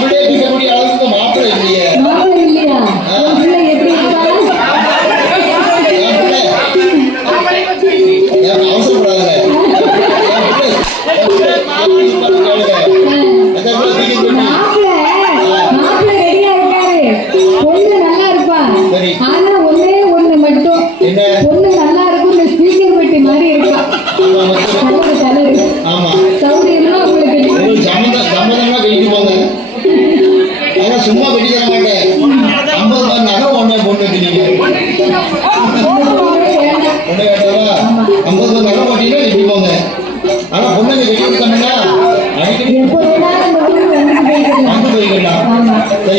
பிள்ளைய தூக்கக்கூடிய அளவுக்கு மாப்பிள்ளை இல்லையே. மாப்பிள்ளை இல்லையா? உன் பிள்ளை எப்படி இருக்கா? அவசரப்படாத. மாப்பிள்ளை ரெடியா இருக்காரு. பொண்ணு நல்லா இருப்பா. ஆனா ஒண்ணே ஒண்ணு மட்டும், பொண்ணு நல்லா இருக்கும். இந்த ஸ்பீக்கர் பெட்டி மாதிரி இருக்கா. சௌரியம்லாம் உங்களுக்கு சம்மதமா கழிட்டு போங்க. அதெல்லாம் சும்மா கட்டி தர மாட்டேன். 50 நகை ஒண்ணு பொண்ணு நீங்க பொண்ணு கேட்டவா 50 நகை போட்டீங்கன்னா கட்டி போங்க. ஆனா பொண்ணுங்க கட்டி கொடுத்தாங்கன்னா அடிக்கடி